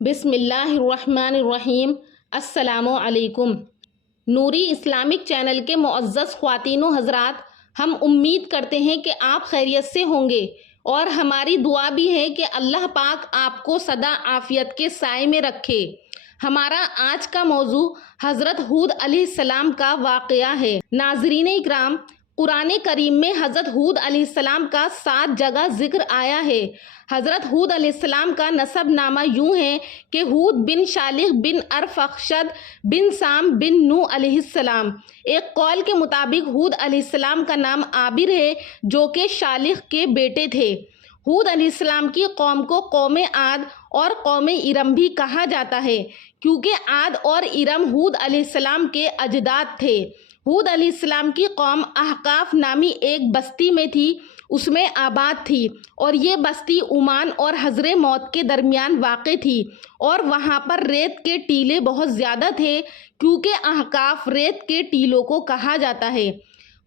بسم اللہ الرحمن الرحیم۔ السلام علیکم۔ نوری اسلامک چینل کے معزز خواتین و حضرات، ہم امید کرتے ہیں کہ آپ خیریت سے ہوں گے اور ہماری دعا بھی ہے کہ اللہ پاک آپ کو سدا عافیت کے سائے میں رکھے۔ ہمارا آج کا موضوع حضرت ہود علیہ السلام کا واقعہ ہے۔ ناظرین اکرام، قرآن کریم میں حضرت ہود علیہ السلام کا 7 جگہ ذکر آیا ہے۔ حضرت ہود علیہ السلام کا نسب نامہ یوں ہے کہ ہود بن شالخ بن ارفخشد بن سام بن نوح علیہ السلام۔ ایک قول کے مطابق ہود علیہ السلام کا نام عابر ہے جو کہ شالخ کے بیٹے تھے۔ ہود علیہ السلام کی قوم کو قوم عاد اور قوم ارم بھی کہا جاتا ہے کیونکہ عاد اور ارم ہود علیہ السلام کے اجداد تھے۔ ہود علیہ السلام کی قوم احقاف نامی ایک بستی میں تھی، اس میں آباد تھی، اور یہ بستی عمان اور حضر موت کے درمیان واقع تھی، اور وہاں پر ریت کے ٹیلے بہت زیادہ تھے کیونکہ احقاف ریت کے ٹیلوں کو کہا جاتا ہے۔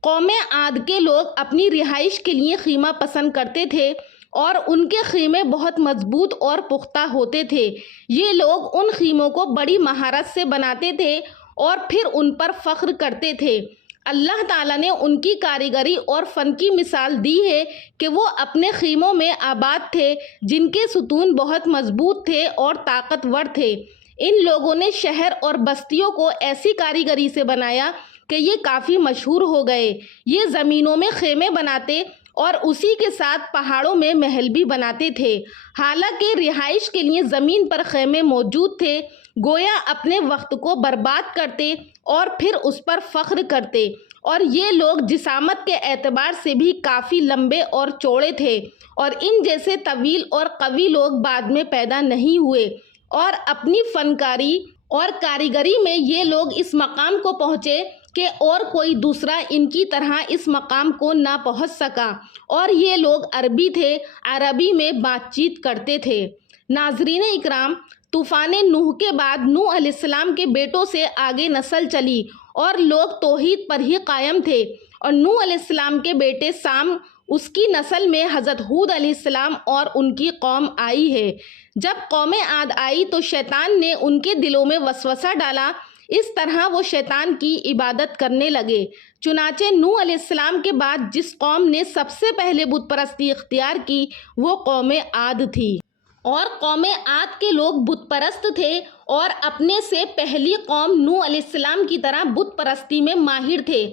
قوم عاد کے لوگ اپنی رہائش کے لیے خیمہ پسند کرتے تھے اور ان کے خیمے بہت مضبوط اور پختہ ہوتے تھے۔ یہ لوگ ان خیموں کو بڑی مہارت سے بناتے تھے اور پھر ان پر فخر کرتے تھے۔ اللہ تعالیٰ نے ان کی کاریگری اور فن کی مثال دی ہے کہ وہ اپنے خیموں میں آباد تھے جن کے ستون بہت مضبوط تھے اور طاقتور تھے۔ ان لوگوں نے شہر اور بستیوں کو ایسی کاریگری سے بنایا کہ یہ کافی مشہور ہو گئے۔ یہ زمینوں میں خیمے بناتے اور اسی کے ساتھ پہاڑوں میں محل بھی بناتے تھے۔ حالانکہ رہائش کے لیے زمین پر خیمے موجود تھے، گویا اپنے وقت کو برباد کرتے اور پھر اس پر فخر کرتے، اور یہ لوگ جسامت کے اعتبار سے بھی کافی لمبے اور چوڑے تھے، اور ان جیسے طویل اور قوی لوگ بعد میں پیدا نہیں ہوئے، اور اپنی فنکاری اور کاریگری میں یہ لوگ اس مقام کو پہنچے کہ اور کوئی دوسرا ان کی طرح اس مقام کو نہ پہنچ سکا، اور یہ لوگ عربی تھے، عربی میں بات چیت کرتے تھے۔ ناظرین اکرام، طوفان نوح کے بعد نوح علیہ السلام کے بیٹوں سے آگے نسل چلی اور لوگ توحید پر ہی قائم تھے، اور نوح علیہ السلام کے بیٹے سام، اس کی نسل میں حضرت ہود علیہ السلام اور ان کی قوم آئی ہے۔ جب قوم عاد آئی تو شیطان نے ان کے دلوں میں وسوسہ ڈالا، اس طرح وہ شیطان کی عبادت کرنے لگے۔ چنانچہ نوح علیہ السلام کے بعد جس قوم نے سب سے پہلے بت پرستی اختیار کی وہ قوم عاد تھی، اور قوم عاد کے لوگ بت پرست تھے اور اپنے سے پہلی قوم نوح علیہ السلام کی طرح بت پرستی میں ماہر تھے۔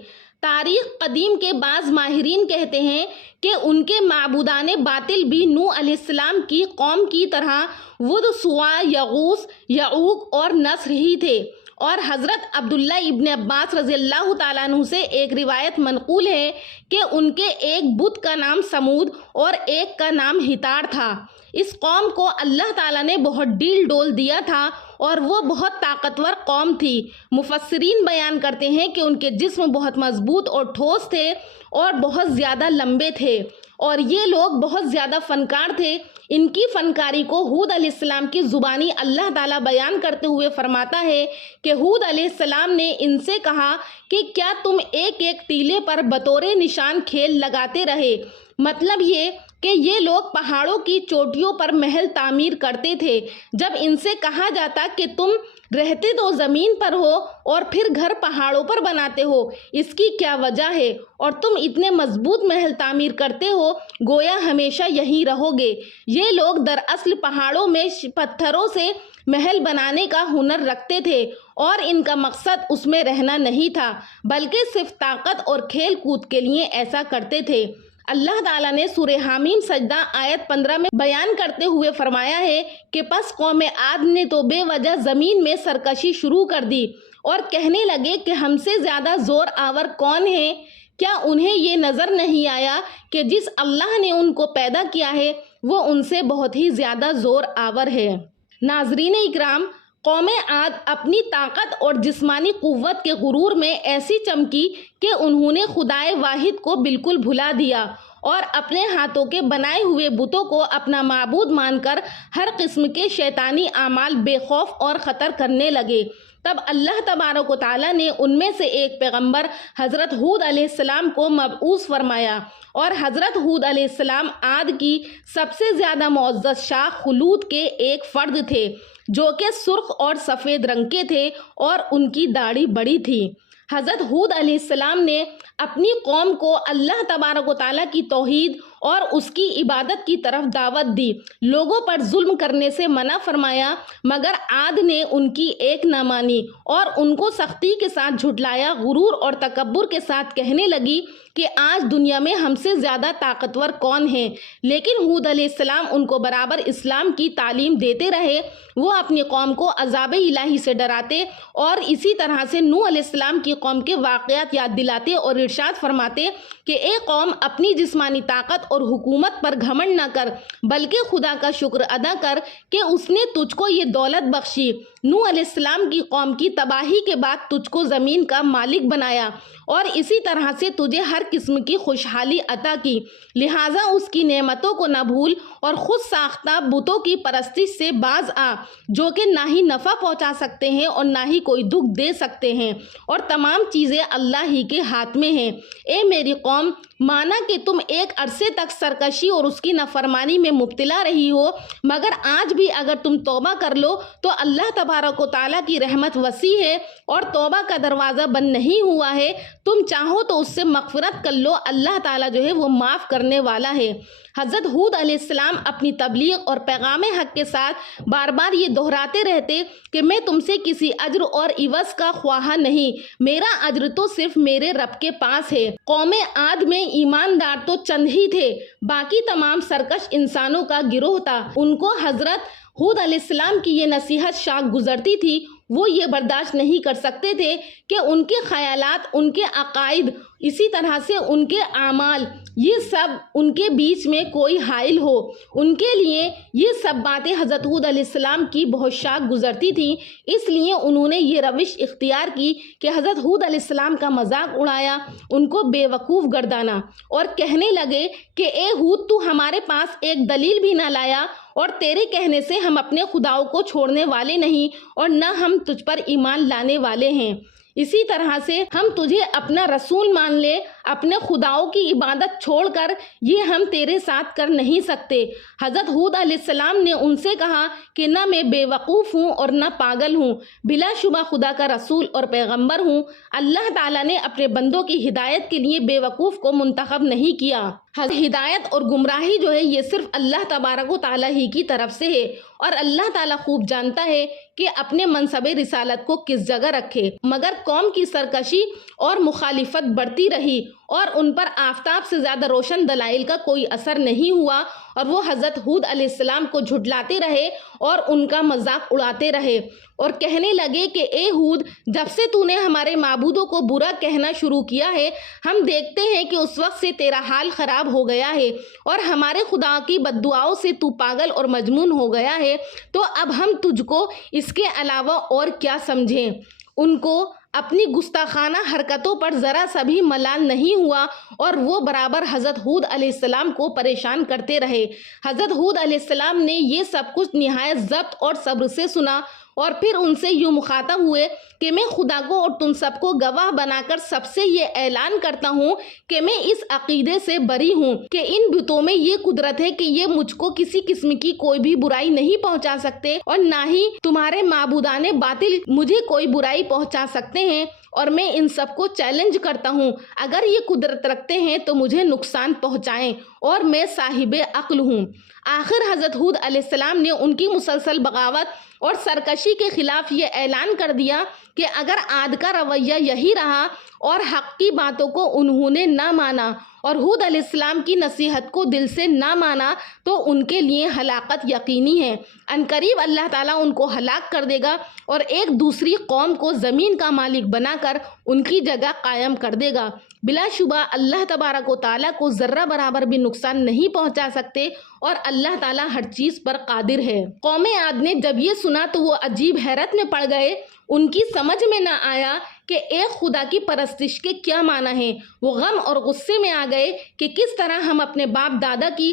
تاریخ قدیم کے بعض ماہرین کہتے ہیں کہ ان کے معبودان باطل بھی نوح علیہ السلام کی قوم کی طرح ود، سوا، یغوث، یعوق اور نصر ہی تھے، اور حضرت عبداللہ ابن عباس رضی اللہ تعالیٰ عنہ سے ایک روایت منقول ہے کہ ان کے ایک بت کا نام سمود اور ایک کا نام ہتار تھا۔ اس قوم کو اللہ تعالیٰ نے بہت ڈیل ڈول دیا تھا اور وہ بہت طاقتور قوم تھی۔ مفسرین بیان کرتے ہیں کہ ان کے جسم بہت مضبوط اور ٹھوس تھے اور بہت زیادہ لمبے تھے، اور یہ لوگ بہت زیادہ فنکار تھے۔ ان کی فنکاری کو ہود علیہ السلام کی زبانی اللہ تعالیٰ بیان کرتے ہوئے فرماتا ہے کہ ہود علیہ السلام نے ان سے کہا کہ کیا تم ایک ایک ٹیلے پر بطور نشان کھیل لگاتے رہے؟ مطلب یہ کہ یہ لوگ پہاڑوں کی چوٹیوں پر محل تعمیر کرتے تھے۔ جب ان سے کہا جاتا کہ تم رہتے تو زمین پر ہو اور پھر گھر پہاڑوں پر بناتے ہو، اس کی کیا وجہ ہے، اور تم اتنے مضبوط محل تعمیر کرتے ہو، گویا ہمیشہ یہیں رہو گے۔ یہ لوگ دراصل پہاڑوں میں پتھروں سے محل بنانے کا ہنر رکھتے تھے، اور ان کا مقصد اس میں رہنا نہیں تھا بلکہ صرف طاقت اور کھیل کود کے لیے ایسا کرتے تھے۔ اللہ تعالیٰ نے سورہ حامیم سجدہ آیت 15 میں بیان کرتے ہوئے فرمایا ہے کہ پس قوم عاد نے تو بے وجہ زمین میں سرکشی شروع کر دی اور کہنے لگے کہ ہم سے زیادہ زور آور کون ہے؟ کیا انہیں یہ نظر نہیں آیا کہ جس اللہ نے ان کو پیدا کیا ہے وہ ان سے بہت ہی زیادہ زور آور ہے؟ ناظرین اکرام، قوم عاد اپنی طاقت اور جسمانی قوت کے غرور میں ایسی چمکی کہ انہوں نے خدائے واحد کو بالکل بھلا دیا اور اپنے ہاتھوں کے بنائے ہوئے بتوں کو اپنا معبود مان کر ہر قسم کے شیطانی اعمال بے خوف اور خطر کرنے لگے۔ تب اللہ تبارک و تعالیٰ نے ان میں سے ایک پیغمبر حضرت ہود علیہ السلام کو مبعوث فرمایا، اور حضرت ہود علیہ السلام عاد کی سب سے زیادہ معزز شاخ خلود کے ایک فرد تھے۔ جو کہ سرخ اور سفید رنگ کے تھے اور ان کی داڑھی بڑی تھی۔ حضرت ہود علیہ السلام نے اپنی قوم کو اللہ تبارک و تعالیٰ کی توحید اور اس کی عبادت کی طرف دعوت دی، لوگوں پر ظلم کرنے سے منع فرمایا، مگر عاد نے ان کی ایک نہ مانی اور ان کو سختی کے ساتھ جھٹلایا، غرور اور تکبر کے ساتھ کہنے لگی کہ آج دنیا میں ہم سے زیادہ طاقتور کون ہے۔ لیکن ہود علیہ السلام ان کو برابر اسلام کی تعلیم دیتے رہے۔ وہ اپنی قوم کو عذاب الہی سے ڈراتے اور اسی طرح سے نوح علیہ السلام کی قوم کے واقعات یاد دلاتے اور ارشاد فرماتے کہ اے قوم، اپنی جسمانی طاقت اور حکومت پر گھمنڈ نہ کر، بلکہ خدا کا شکر ادا کر کہ اس نے تجھ کو یہ دولت بخشی۔ نوح علیہ السلام کی قوم کی تباہی کے بعد تجھ کو زمین کا مالک بنایا اور اسی طرح سے تجھے ہر قسم کی خوشحالی عطا کی، لہٰذا اس کی نعمتوں کو نہ بھول اور خود ساختہ بتوں کی پرستش سے باز آ، جو کہ نہ ہی نفع پہنچا سکتے ہیں اور نہ ہی کوئی دکھ دے سکتے ہیں، اور تمام چیزیں اللہ ہی کے ہاتھ میں ہیں۔ اے میری قوم، مانا کہ تم ایک عرصے تک سرکشی اور اس کی نافرمانی میں مبتلا رہی ہو، مگر آج بھی اگر تم توبہ کر لو تو اللہ تبارک و تعالیٰ کی رحمت وسیع ہے اور توبہ کا دروازہ بند نہیں ہوا ہے۔ تم چاہو تو اس سے مغفرت کر لو، اللہ تعالیٰ جو ہے وہ معاف کرنے والا ہے۔ حضرت ہود علیہ السلام اپنی تبلیغ اور پیغام حق کے ساتھ بار بار یہ دہراتے رہتے کہ میں تم سے کسی اجر اور عوض کا خواہاں نہیں، میرا اجر تو صرف میرے رب کے پاس ہے۔ قوم عاد میں ایماندار تو چند ہی تھے، باقی تمام سرکش انسانوں کا گروہ تھا۔ ان کو حضرت ہود علیہ السلام کی یہ نصیحت شاق گزرتی تھی، وہ یہ برداشت نہیں کر سکتے تھے کہ ان کے خیالات، ان کے عقائد، اسی طرح سے ان کے اعمال، یہ سب ان کے بیچ میں کوئی حائل ہو۔ ان کے لیے یہ سب باتیں حضرت ہود علیہ السلام کی بہت شاق گزرتی تھیں، اس لیے انہوں نے یہ روش اختیار کی کہ حضرت ہود علیہ السلام کا مذاق اڑایا، ان کو بے وقوف گردانا اور کہنے لگے کہ اے ہود، تو ہمارے پاس ایک دلیل بھی نہ لایا اور تیرے کہنے سے ہم اپنے خداؤں کو چھوڑنے والے نہیں اور نہ ہم تجھ پر ایمان لانے والے ہیں۔ اسی طرح سے ہم تجھے اپنا رسول مان لے، اپنے خداؤں کی عبادت چھوڑ کر یہ ہم تیرے ساتھ کر نہیں سکتے۔ حضرت ہود علیہ السلام نے ان سے کہا کہ نہ میں بے وقوف ہوں اور نہ پاگل ہوں، بلا شبہ خدا کا رسول اور پیغمبر ہوں۔ اللہ تعالیٰ نے اپنے بندوں کی ہدایت کے لیے بے وقوف کو منتخب نہیں کیا۔ ہدایت اور گمراہی جو ہے یہ صرف اللہ تبارک و تعالیٰ ہی کی طرف سے ہے، اور اللہ تعالیٰ خوب جانتا ہے کہ اپنے منصب رسالت کو کس جگہ رکھے۔ مگر قوم کی سرکشی اور مخالفت بڑھتی رہی اور ان پر آفتاب سے زیادہ روشن دلائل کا کوئی اثر نہیں ہوا، اور وہ حضرت ہود علیہ السلام کو جھٹلاتے رہے اور ان کا مذاق اڑاتے رہے اور کہنے لگے کہ اے ہود، جب سے تو نے ہمارے معبودوں کو برا کہنا شروع کیا ہے، ہم دیکھتے ہیں کہ اس وقت سے تیرا حال خراب ہو گیا ہے اور ہمارے خدا کی بد دعاؤں سے تو پاگل اور مجنون ہو گیا ہے، تو اب ہم تجھ کو اس کے علاوہ اور کیا سمجھیں۔ ان کو اپنی گستاخانہ حرکتوں پر ذرا سا بھی ملال نہیں ہوا اور وہ برابر حضرت ہود علیہ السلام کو پریشان کرتے رہے۔ حضرت ہود علیہ السلام نے یہ سب کچھ نہایت ضبط اور صبر سے سنا اور پھر ان سے یوں مخاطب ہوئے کہ میں خدا کو اور تم سب کو گواہ بنا کر سب سے یہ اعلان کرتا ہوں کہ میں اس عقیدے سے بری ہوں کہ ان بتوں میں یہ قدرت ہے کہ یہ مجھ کو کسی قسم کی کوئی بھی برائی نہیں پہنچا سکتے، اور نہ ہی تمہارے معبودان باطل مجھے کوئی برائی پہنچا سکتے ہیں، اور میں ان سب کو چیلنج کرتا ہوں، اگر یہ قدرت رکھتے ہیں تو مجھے نقصان پہنچائیں، اور میں صاحب عقل ہوں۔ آخر حضرت ہود علیہ السلام نے ان کی مسلسل بغاوت اور سرکشی کے خلاف یہ اعلان کر دیا کہ اگر عاد کا رویہ یہی رہا اور حق کی باتوں کو انہوں نے نہ مانا اور ہود علیہ السلام کی نصیحت کو دل سے نہ مانا تو ان کے لیے ہلاکت یقینی ہے۔ عنقریب اللہ تعالیٰ ان کو ہلاک کر دے گا اور ایک دوسری قوم کو زمین کا مالک بنا کر ان کی جگہ قائم کر دے گا۔ بلا شبہ اللہ تبارک و تعالیٰ کو ذرہ برابر بھی نقصان نہیں پہنچا سکتے اور اللہ تعالیٰ ہر چیز پر قادر ہے۔ قوم عاد نے جب یہ سنا تو وہ عجیب حیرت میں پڑ گئے، ان کی سمجھ میں نہ آیا کہ ایک خدا کی پرستش کے کیا معنی ہیں۔ وہ غم اور غصے میں آ گئے کہ کس طرح ہم اپنے باپ دادا کی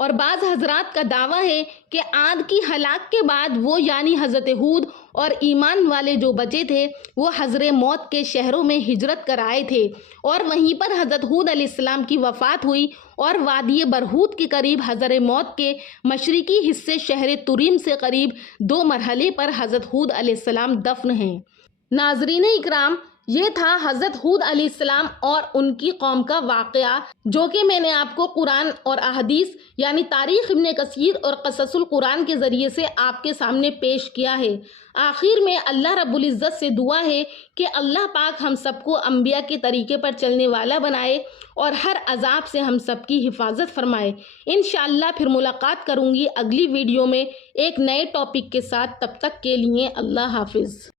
اور بعض حضرات کا دعویٰ ہے کہ عاد کی ہلاک کے بعد وہ یعنی حضرت ہود اور ایمان والے جو بچے تھے وہ حضر موت کے شہروں میں ہجرت کر آئے تھے اور وہیں پر حضرت ہود علیہ السلام کی وفات ہوئی اور وادی برہوت کے قریب حضر موت کے مشرقی حصے شہر تریم سے قریب 2 مرحلے پر حضرت ہود علیہ السلام دفن ہیں۔ ناظرین اکرام، یہ تھا حضرت ہود علیہ السلام اور ان کی قوم کا واقعہ، جو کہ میں نے آپ کو قرآن اور احادیث یعنی تاریخ ابن کثیر اور قصص القرآن کے ذریعے سے آپ کے سامنے پیش کیا ہے۔ آخر میں اللہ رب العزت سے دعا ہے کہ اللہ پاک ہم سب کو انبیاء کے طریقے پر چلنے والا بنائے اور ہر عذاب سے ہم سب کی حفاظت فرمائے۔ انشاءاللہ پھر ملاقات کروں گی اگلی ویڈیو میں ایک نئے ٹاپک کے ساتھ، تب تک کے لیے اللہ حافظ۔